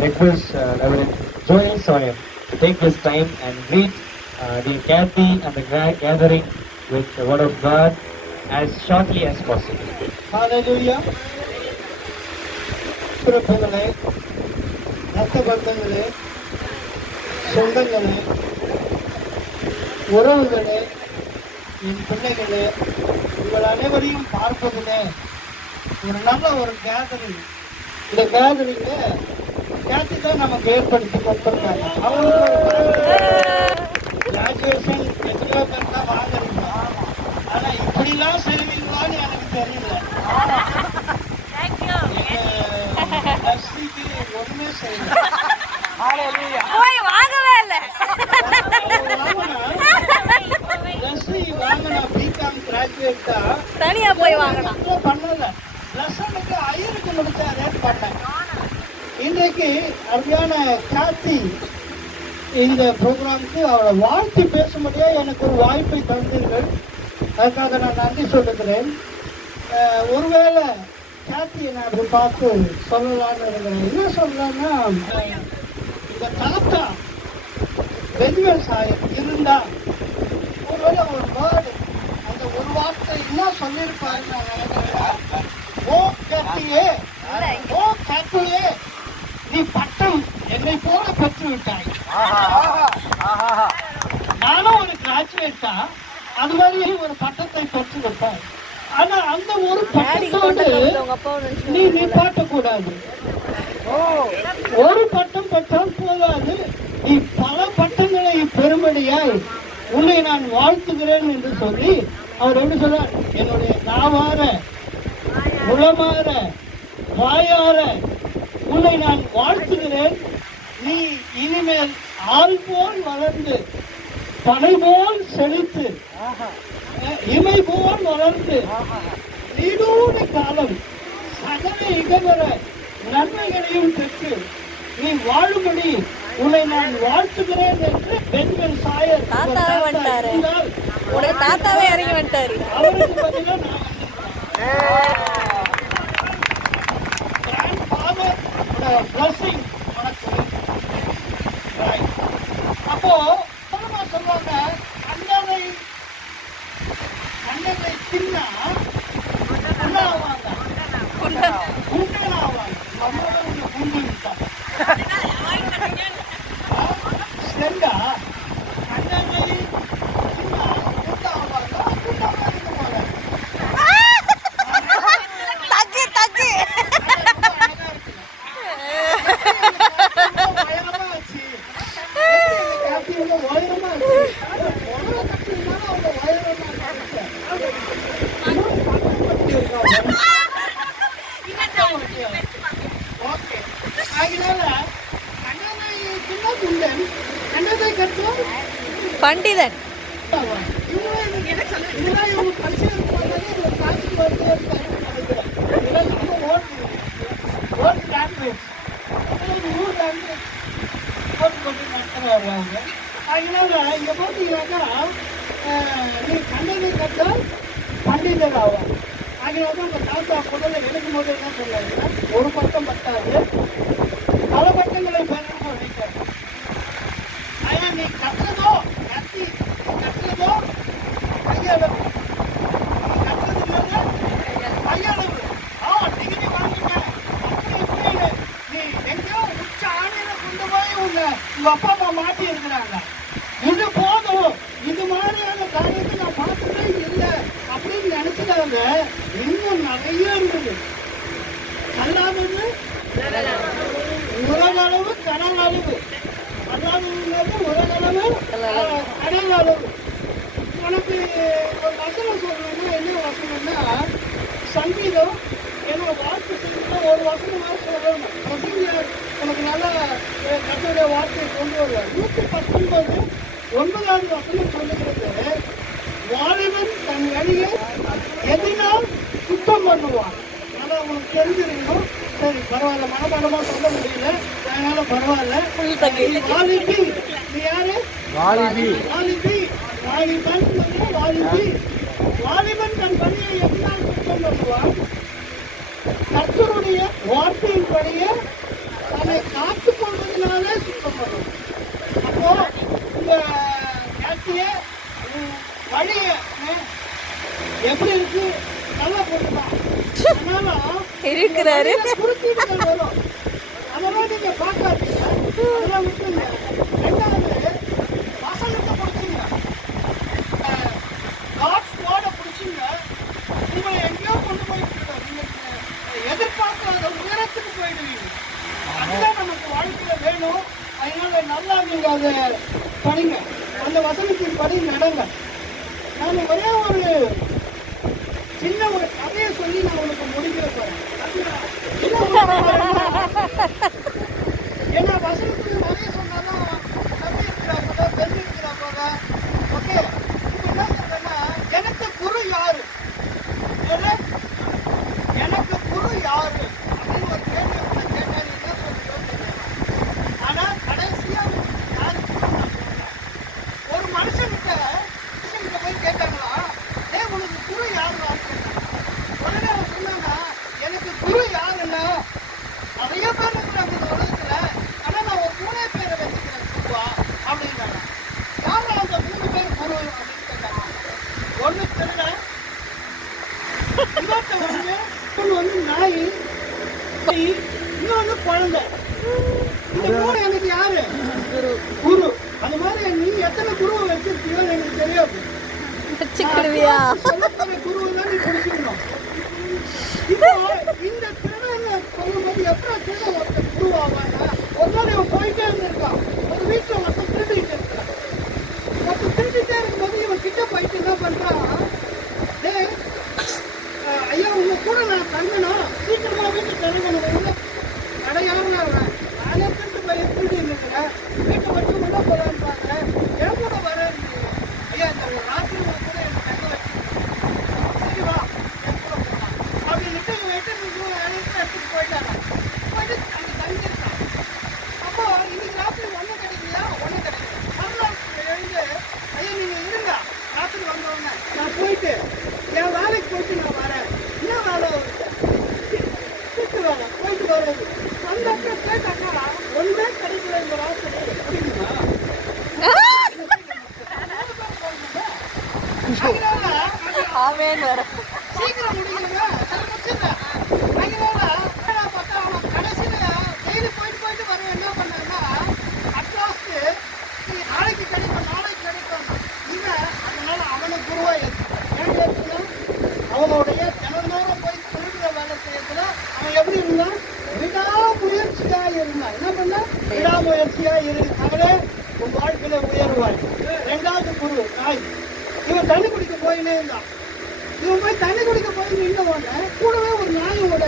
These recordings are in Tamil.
request Reverend Joel Sawyer to take this time and greet the Kathy and the gathering with the word of God as shortly as possible. Hallelujah. பிறப்புகளே, ரத்த பந்தங்களே, சொந்தங்களே, உறவுகளே, என் பிள்ளைகளே, உங்கள் அனைவரையும் பார்ப்பதிலே ஒரு நல்ல ஒரு கேதரிங். இந்த கேதரிங்க கேட்டு தான் நமக்கு ஏற்படுத்தி கொடுத்துருக்காங்க. அவங்களுக்கு கிராஜுவேஷன் எத்தனையோ பேர் தான் வாங்குறீங்க. ஆனால் இப்படிலாம் செய்வீங்களான்னு எனக்கு தெரியல. ஒண்ணுமே செய்யல. தனியா போய் வாங்கலாம் பண்ணல. லெசனுக்கு ஐயருக்கு முடிச்ச ரேட் பண்ணேன். இன்றைக்கு அருமையான காத்தி இந்த ப்ரோக்ராமுக்கு அவளை வாழ்த்தி பேசும்படியே எனக்கு ஒரு வாய்ப்பை தந்தீர்கள். அதுக்காக நான் நன்றி சொல்லுகிறேன். ஒருவேளை காத்தியை நான் அப்படி பார்த்து சொல்லலான்னு இருக்கிறேன். என்ன சொல்லலாம்னா, இந்த தாத்தா பெண்கள் சாயம் இருந்தா ஒருவேளை ஒரு வேர்டு, அந்த ஒரு வார்த்தை என்ன சொல்லியிருப்பாருன்னு நான் நினைக்கிறேன். ஓ காத்தியே, ஓ காத்தியே, நீ பட்டம் என்னை போல பெற்று விட்டாய். நானும் ஒரு கிராஜுவேட் தான், அது மாதிரி ஒரு பட்டத்தை பெற்று விட்டாய். ஆனா அந்த ஒரு பட்டத்தோடு நீ நிப்பாட்டக்கூடாது. ஒரு பட்டம் பெற்றால் போதாது, நீ பல பட்டங்களை பெரும்படியாய் உன்னை நான் வாழ்த்துகிறேன் என்று சொல்லி அவர் எப்படி சொல்றார், என்னுடைய நாவார உளமாற வாயார உன்னை நான் வாழ்த்துகிறேன். நீ இனிமேல் ஆள் போல் வளர்ந்து பனை போல் செழித்து இமை போல் வளர்ந்து நீடூட காலம் சகல இகவர நன்மைகளையும் பெற்று நீ வாழும்படி உன்னை நான் வாழ்த்துகிறேன் என்று பெண்கள் சாயர் தாத்தாவே இறங்கி வந்துட்டாரு. அவருக்கு பதிலா அப்போ சொல்லுவாங்க, அண்டனை தின்னா ஆவாங்க, குண்டன ஆவாங்க. நம்மளோட குண்டு செண்டா அண்டனை தின்னா குண்ட ஆவாங்க, குண்டமா இருக்க போறாங்க. பண்டிதன் அதனால இங்க பார்த்தீங்கன்னா நீ கண்டதை கட்டால் பண்டிதர் ஆவாங்க. அதனால தான் உங்க தாத்தா முதல்ல எனக்கு முதல்ல என்ன சொன்னாங்கன்னா, ஒரு பட்டம் பட்டாது பல பட்டங்களை பெறணும் அப்படின்ட்டாரு. ஆனா நீ கட்டுறதோ கட்டி கட்டுறதோ கையளவு, கட்டுறது கையளவு. டிகிரி வாங்கிட்டேன் அப்படி நீ எங்கேயோ உச்ச ஆணையில கொண்டு போய் உங்க அப்பா அம்மா மாட்டி இருக்கிறாங்க. இது போதும், இது மாதிரியான காரியத்தை நான் பார்த்ததே இல்லை அப்படின்னு நினைச்சுட்டாங்க. இன்னும் நிறைய இருக்குது. கல்லாது உலகளவு கடல் அளவு, அதாவது உலகளவு கடல் அளவு. உனக்கு ஒரு வசனம் சொல்லணும்னா என்ன வசனம்னா, சங்கீதம் என்னோட வார்த்தை செஞ்சு ஒரு வசனமாக சொல்லணும். உனக்கு நல்ல கத்தோடைய வார்த்தையை கொண்டு வருவார். 119 9வது வசனம் சொல்லுகிறது, வாலிபன் தன் வழியை எதினால் சுத்தம் பண்ணுவான். அதான் உனக்கு தெரிஞ்சிருக்கணும். சரி பரவாயில்ல, மனப்பாடமா சொல்ல முடியல, அதனால பரவாயில்ல. வாலிபி, நீ யாரு? வாலிபி. வாலிபன் வாலிபி. வாலிபன் தன் வழியை எதினால் சுத்தம் பண்ணுவான். கர்த்தருடைய வார்த்தையின் படியே தன் அவரை காத்து கொள்வதனாலே சுத்தப்படும். அப்போ இந்த நேர்த்திய வழிய எப்படி இருக்கு நல்லா போட்டுதான். ஆனாலும் இருக்கிறாரு குறுக்கீடுகள் வரும். அதெல்லாம் நீங்க பார்க்காதீங்க, அதெல்லாம் விட்டுருங்க. ரெண்டாவது வசனத்தை பிடிச்சிங்க, காட்ஸ் வேர்டை பிடிச்சிங்க. உங்களை எங்கேயோ கொண்டு போயிட்டு இருக்கோம். நீங்க எதிர்பார்க்காத உயரத்துக்கு போயிடுவீங்க. அதுதான் நமக்கு வாழ்க்கையில வேணும். அதனால நல்லா நீங்க அதை படிங்க, அந்த வசனத்தின் படி நடங்க. நான் ஒரே ஒரு சின்ன ஒரு கதையை சொல்லி நான் உனக்கு முடிக்கிற போறேன். ஏன்னா வசனத்துக்கு நிறைய சொன்னாலும் கம்மி இருக்கிறாங்க, பெண் இருக்கிறாங்க. ஓகே, இப்போ என்ன சொல்றேன்னா, எனக்கு குரு யாரு, எனக்கு குரு யாரு அப்படின்னு ஒரு கேள்வி கூட கேட்டாரு. என்ன சொல்றீங்க? ஆனா கடைசியா யாரு ஒரு மனுஷன்கிட்ட போய் கேட்டாங்களா, உனக்கு குரு யாருன்னு கேட்டாங்க. உடனே அவன் சொன்னாங்க, எனக்கு குரு யாருன்னா நிறைய பேர் இருக்கிறாங்க இந்த உலகத்துல, ஆனா நான் ஒரு 3 பேரை வச்சுக்கிறேன் குருவா அப்படின்னாங்க. யாரும் அந்த 3 பேர் குரு அப்படின்னு கேட்டாங்க. ஒண்ணு தெரியல, இன்னொன்று வந்து நாய், இன்னொன்னு குழந்தை. இந்த 3 எனக்கு யாரு? குரு. அந்த மாதிரி நீ எத்தனை குருவை வச்சிருக்கியோன்னு எனக்கு தெரியாது. வச்சுக்கிடுவியா? குருவை தான் நீ பிடிச்சிக்கணும். இப்போ இந்த திருடனை சொல்லும்போது எப்படி திருடன் ஒருத்தர் குருவாவாங்க? ஒரு நாள் இவன் போயிட்டே இருந்திருக்கான். ஒரு வீட்டுல ஒருத்தர் திருடிட்டு இருக்கான். ஒருத்தர் திருடிட்டே இருக்கும்போது இவன் கிட்ட போயிட்டு என்ன பண்றான், ஐயா உங்க கூட நான் தங்கணும், சீக்கிரமா வீட்டுக்கு தரங்கணும். அடையாளம் நானே திருட்டு போய் திருடி இருக்கிறேன், வீட்டை வச்சு உள்ள போறான்னு பாக்குறேன், என் கூட வரேன். ஐயா இந்த ராத்திரி கூட எனக்கு தங்க வச்சு சரி வா என் கூட போகலாம் அப்படின்ட்டு எடுத்துட்டு போயிட்டாங்க. போயிட்டு அங்கே தங்கியிருக்கான். அப்போ இன்னைக்கு ராத்திரி ஒன்றும் கிடைக்கலையா? ஒன்றும் கிடைக்கல. மறுநாள் எழுந்து ஐயா நீங்க இருங்க, ராத்திரி வந்தோடனே நான் போயிட்டு என் வேலைக்கு போயிட்டு நான் வரேன். என்ன வேலை வருது? கூட்டு வேலை. போயிட்டு வர்றது. வந்தப்ப கேட்டாக்கா ஒன்றுமே கிடைக்கல இந்த ராத்திரி அப்படின்னா சீக்கிரம் முடியலங்க, கடைசியில டெய்லி போயிட்டு வரவன் என்ன பண்ணாங்கன்னா, அட்லாஸ்ட் நாளைக்கு கிடைக்கும் இவன். அதனால அவனை குருவா ஏற்றுக்கணும். அவனுடைய தினந்தோறும் போய் திருடுற வேலை செய்யறதுல அவன் எப்படி இருந்தான்? விடாமுயற்சியா இருந்தான். என்ன பண்ண? விடாமுயற்சியா அவனே உன் வாழ்க்கையில உயர்வாய். 2வது குரு நாய். இவன் தண்ணி குடிக்க போயினே இருந்தான். இவன் போய் தண்ணி குடிக்க போய் நின்ற உடனே கூடவே ஒரு நாயோட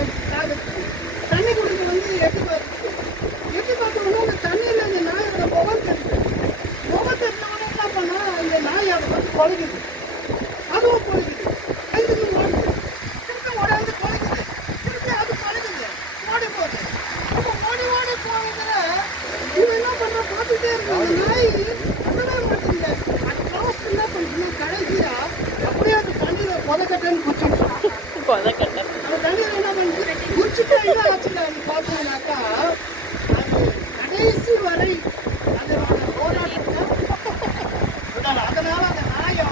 தண்ணி குடிக்க வந்து எட்டி பார்த்த உடனே அந்த தண்ணியில் அந்த நாயோட முகம் தெரியுது. முகம் தெரிஞ்ச உடனே என்ன பண்ணா, அந்த நாய் அதை வந்து கொலைக்குது. அதுவும் கொலைக்குது. திருப்பி உடனே கொலைக்குது. திருப்பி அது கொலைக்குது. ஓடி போகுது. இப்போ ஓடி போகுதுல இவன் என்ன பண்ணா பார்த்துட்டே இருக்கு. அந்த நாய் அதவே மாட்டேங்குது. அது லாஸ்ட் என்ன பண்ணுச்சுன்னா கடைசியா அப்படியே அந்த தண்ணியில கொதக்கட்டேன்னு குடிச்சிடுச்சு. அந்த தண்ணியில என்ன பண்ணுச்சு? குடிச்சுட்டு என்ன ஆச்சுல பார்த்தீங்கன்னாக்கா, அது கடைசி வரை அதோட போராட்டத்தை விடல. அதனால அந்த நாயை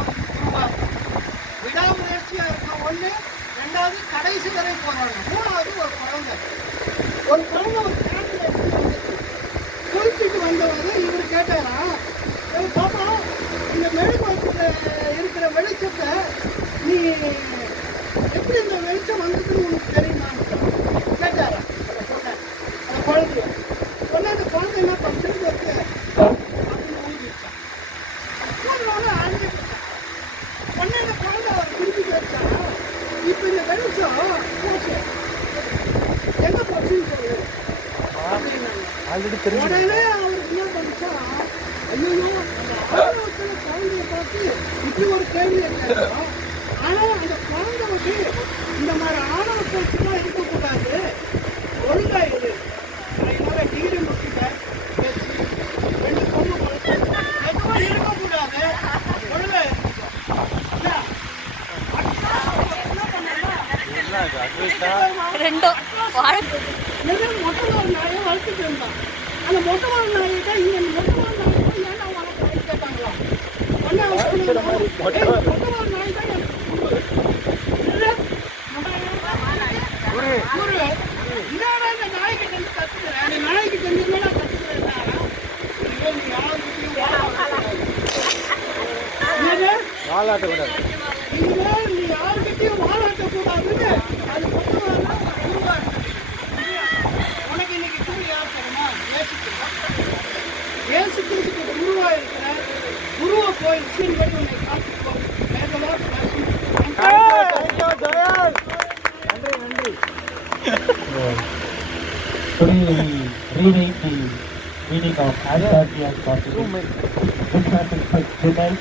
விடாமுயற்சியா இருக்க ஒண்ணு. 2வது கடைசி வரை போராடணும். 3வது ஒரு குழந்தை ஒரு கேண்டில் குளிச்சுட்டு வந்தவங்க இவர் கேட்டாரா, பாப்பா இந்த மெழுகுவர்த்தியில இருக்கிற வெளிச்சத்தை நீ எப்படி இந்த வெளிச்சம் வந்ததுன்னு உனக்கு தெரியுமா கேட்டாரா அந்த குழந்தைய. உடனே அந்த குழந்தை என்ன பண்ணுறது அப்படின்னு ஊதிச்சான். ஊதினோட அழிஞ்சிட்டான். உடனே அந்த குழந்தை அவர் திருப்பி கேட்டா, இப்போ இந்த வெளிச்சம் போச்சு எங்க போச்சுன்னு சொல்லு அப்படின்னாங்க. உடனே அவருக்கு என்ன பண்ணிச்சா, ஐயோ அந்த ஆணவத்தில் குழந்தைய பார்த்து இப்படி ஒரு கேள்வியை கேட்கலாம். ஆனால் அந்த குழந்தை வந்து இந்த மாதிரி ஆணவ போச்சுலாம் இருக்கக்கூடாது, ஒழுங்கா இரு. அதனால டிகிரி முடிச்சுட்டேன், 2 பொண்ணு எதுவும் இருக்கக்கூடாது, ஒழுங்கா ரெண்டும் மொத்தம் ஒரு நாயை வளர்த்துட்டு இருந்தான். அந்த மொட்டை வால் நாய்கிட்ட இங்க மொட்டை வால் நாய்கிட்ட ஏன்டா வளர்க்குறேன்னு கேட்டாங்களாம். உடனே அவன் சொன்னான், "ஏய், மொட்டை வால் நாய் தான் எனக்கு இல்லை. குரு, என்னடா இந்த நாய்கிட்ட இருந்து கத்துக்கிறேன்? நீ நாய்கிட்ட இருந்து என்னடா கத்துக்கிறேன்னா, இனிமேல் நீ யாருக்கிட்டையும் வாலாட்டக்கூடாது. இனிமேல் நீ யாருக்கிட்டையும் வாலாட்டக்கூடாதுன்னு அது மொத்தமாக குருவா இருக்குது. உனக்கு இன்னைக்கு குரு யார் தெரியுமா? இயேசு கிறிஸ்துக்கு குருவா இருக்கிற குருவை போய் சீன்படி உன்னை காத்துக்கோ. Megala Today we reading the meaning of as early as possible. This happened tonight